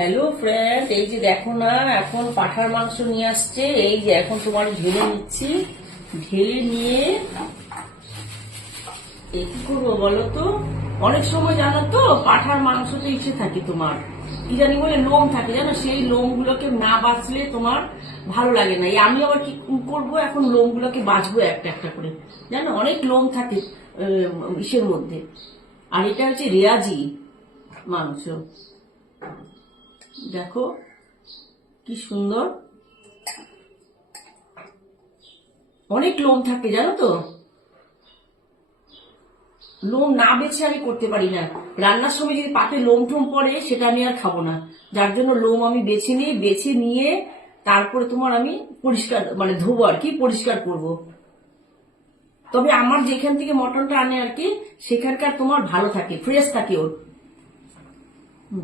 Hello friend, এই যে দেখো না, এখন পাঠার মাংস নিয়ে আসছে। এই যে এখন তোমার ঢেলে নিচ্ছি। ঢেলে নিয়ে কি করবো বলো তো? অনেক সময় জানো তো, পাঠার মাংস তো ইচ্ছে থাকে তোমার, কি জানি বলে লোম থাকে জানো, সেই লোমগুলোকে না বাঁচলে তোমার ভালো লাগে না। আমি আবার কি করবো, এখন লোমগুলোকে বাঁচবো একটা একটা করে। জানো, অনেক লোম থাকে ইসের মধ্যে। আর এটা হচ্ছে রেয়াজি মাংস। দেখো কি সুন্দর, অনেক লোম থাকে জানো তো। লোম না বেছে আমি করতে পারি না। রান্নার সময় যদি পাতে লোম টোম পড়ে, সেটা আমি আর খাবো না। যার জন্য লোম আমি বেছে নিই, বেছে নিয়ে তারপরে তোমার আমি পরিষ্কার মানে ধোবো আর কি, পরিষ্কার করব। তবে আমার যেখান থেকে মটনটা আনে আর কি, সেখানকার তোমার ভালো থাকে, ফ্রেশ থাকে ওর